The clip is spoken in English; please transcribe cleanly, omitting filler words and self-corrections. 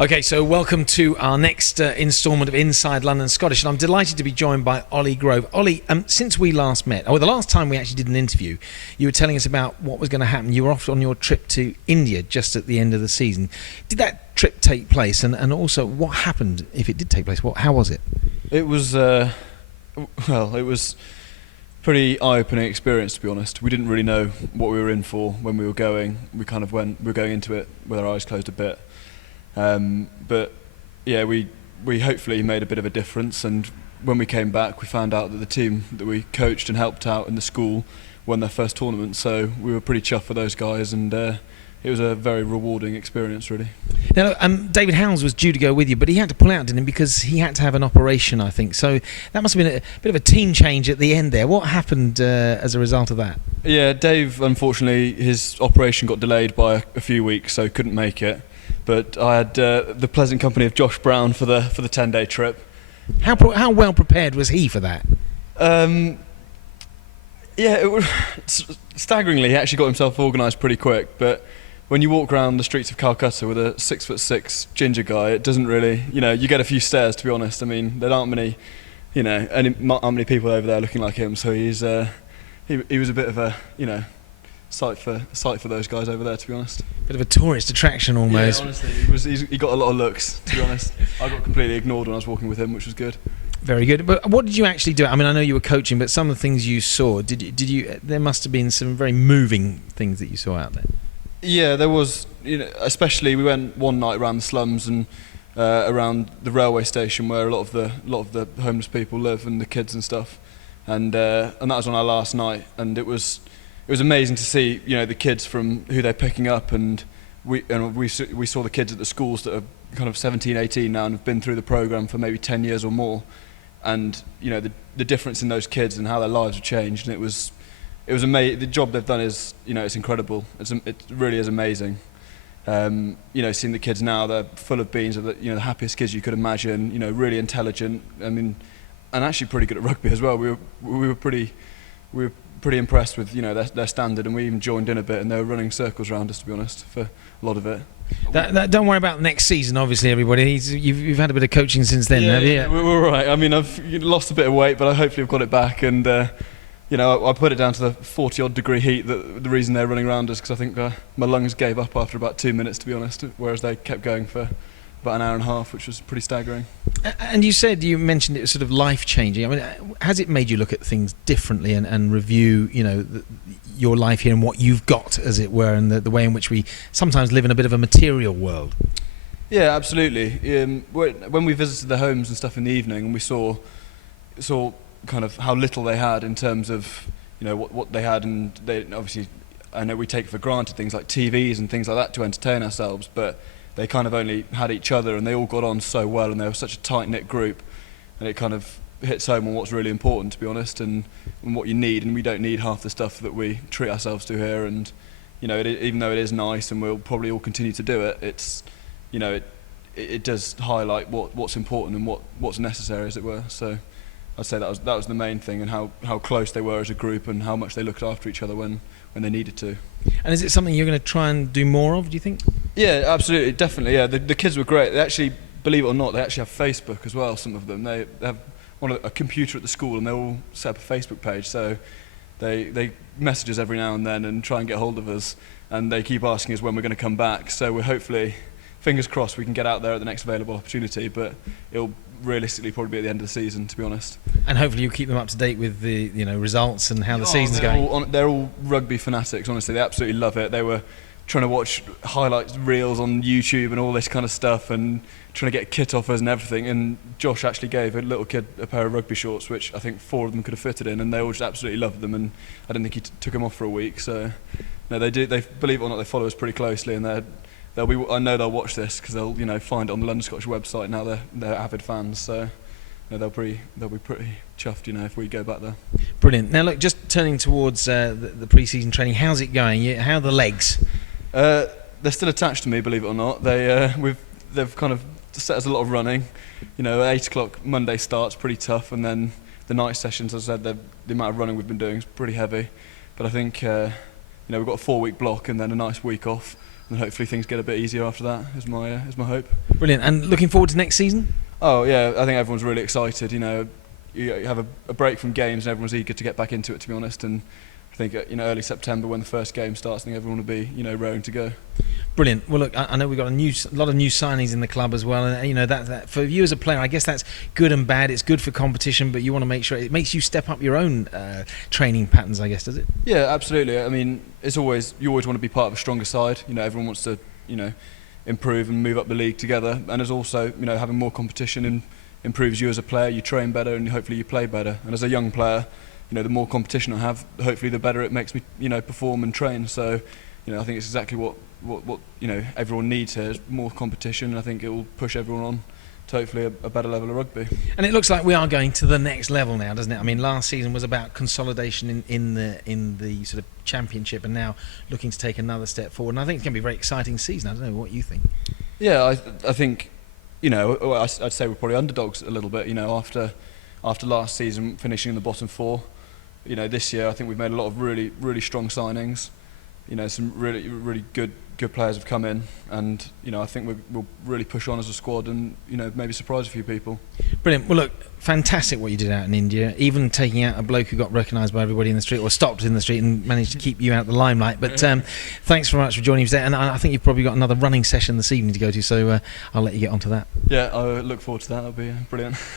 Okay, so welcome to our next instalment of Inside London Scottish, and I'm delighted to be joined by Ollie Grove. Ollie, since we last met, the last time we actually did an interview, you were telling us about what was going to happen. You were off on your trip to India just at the end of the season. Did that trip take place, and also what happened if it did take place? How was it? It was, it was pretty eye-opening experience, to be honest. We didn't really know what we were in for when we were going. We were going into it with our eyes closed a bit. But yeah, we hopefully made a bit of a difference, and when we came back we found out that the team that we coached and helped out in the school won their first tournament, so we were pretty chuffed for those guys, and it was a very rewarding experience, really. Now, David Howells was due to go with you, but he had to pull out, didn't he, because he had to have an operation, I think. So that must have been a bit of a team change at the end there. What happened as a result of that? Yeah, Dave, unfortunately, his operation got delayed by a few weeks, so couldn't make it. But I had the pleasant company of Josh Brown for the 10-day trip. How well prepared was he for that? It was staggeringly, he actually got himself organised pretty quick. But when you walk around the streets of Calcutta with a 6'6" ginger guy, it doesn't really, you get a few stares, to be honest. I mean, there aren't many, aren't many people over there looking like him. So he was a bit of a, sight for those guys over there, to be honest. Bit of a tourist attraction almost. Yeah, honestly, he got a lot of looks, to be honest. I got completely ignored when I was walking with him, which was good. Very good. But what did you actually do? I mean, I know you were coaching, but some of the things you saw, did you? There must have been some very moving things that you saw out there. Yeah, there was. Especially we went one night around the slums and around the railway station where a lot of the homeless people live, and the kids and stuff, and that was on our last night, and it was amazing to see, the kids from who they're picking up, and we saw the kids at the schools that are kind of 17, 18 now and have been through the programme for maybe 10 years or more, and the difference in those kids and how their lives have changed, and it was amazing. The job they've done is, it's incredible. It really is amazing. Seeing the kids now, they're full of beans, the happiest kids you could imagine. Really intelligent. I mean, and actually pretty good at rugby as well. We were pretty impressed with their standard, and we even joined in a bit, and they were running circles around us, to be honest, for a lot of it. Don't worry about next season, obviously, everybody. You've had a bit of coaching since then, have you? Yeah, we're all right. I mean, I've lost a bit of weight, but hopefully I've got it back, and I put it down to the 40-odd degree heat. The reason they're running around us, because I think my lungs gave up after about 2 minutes, to be honest, whereas they kept going for about an hour and a half, which was pretty staggering. And you mentioned it was sort of life-changing. I mean, has it made you look at things differently and review, your life here and what you've got, as it were, and the way in which we sometimes live in a bit of a material world? Yeah, absolutely. When we visited the homes and stuff in the evening, and we saw kind of how little they had in terms of, what they had, and they obviously, I know we take for granted things like TVs and things like that to entertain ourselves, but they kind of only had each other, and they all got on so well, and they were such a tight-knit group, and it kind of hits home on what's really important, to be honest, and what you need, and we don't need half the stuff that we treat ourselves to here, and even though it is nice, and we'll probably all continue to do it, it's it does highlight what's important and what's necessary, as it were. So I'd say that was the main thing, and how close they were as a group, and how much they looked after each other when they needed to. And is it something you're going to try and do more of, do you think? Yeah, absolutely, definitely. Yeah, the kids were great. They actually, believe it or not, they actually have Facebook as well. Some of them, they have a computer at the school, and they all set up a Facebook page. So they message us every now and then and try and get hold of us, and they keep asking us when we're going to come back. So we're hopefully, fingers crossed, we can get out there at the next available opportunity. But it'll realistically probably be at the end of the season, to be honest. And hopefully you'll keep them up to date with the results and how the season's going. They're all rugby fanatics, honestly. They absolutely love it. They were trying to watch highlights reels on YouTube and all this kind of stuff, and trying to get kit offers and everything. And Josh actually gave a little kid a pair of rugby shorts, which I think 4 of them could have fitted in, and they all just absolutely loved them. And I didn't think he took them off for a week. So no, they do. They, believe it or not, they follow us pretty closely, and I know they'll watch this, because they'll find it on the London Scottish website now. They're avid fans, so they'll be pretty chuffed, if we go back there. Brilliant. Now look, just turning towards the pre-season training, how's it going? How are the legs? They're still attached to me, believe it or not. They've kind of set us a lot of running. 8 o'clock Monday starts pretty tough, and then the night sessions, as I said, the amount of running we've been doing is pretty heavy. But I think we've got a 4-week block and then a nice week off and hopefully things get a bit easier after that. Is my hope. Brilliant. And looking forward to next season? Oh yeah, I think everyone's really excited. You know, you have a break from games, and everyone's eager to get back into it. To be honest, and I think early September when the first game starts, I think everyone will be raring to go. Brilliant. Well, look, I know we've got a lot of new signings in the club as well, and that for you as a player, I guess that's good and bad. It's good for competition, but you want to make sure it makes you step up your own training patterns, I guess, does it? Yeah, absolutely. I mean, you always want to be part of a stronger side. Everyone wants to improve and move up the league together, and there's also having more competition improves you as a player. You train better, and hopefully you play better. And as a young player, the more competition I have, hopefully the better it makes me perform and train. So I think it's exactly what everyone needs here is more competition, and I think it will push everyone on to hopefully a better level of rugby. And it looks like we are going to the next level now, doesn't it? I mean, last season was about consolidation in the sort of championship, and now looking to take another step forward. And I think it's going to be a very exciting season. I don't know what you think. Yeah, I think I'd say we're probably underdogs a little bit. After last season finishing in the bottom four, this year I think we've made a lot of really strong signings. Some really good players have come in, and I think we'll really push on as a squad, and maybe surprise a few people. Brilliant. Well, look, fantastic what you did out in India, even taking out a bloke who got recognised by everybody in the street, or stopped in the street, and managed to keep you out of the limelight. But thanks very much for joining us today, and I think you've probably got another running session this evening to go to, so I'll let you get onto that. Yeah, I look forward to that. That'll be brilliant.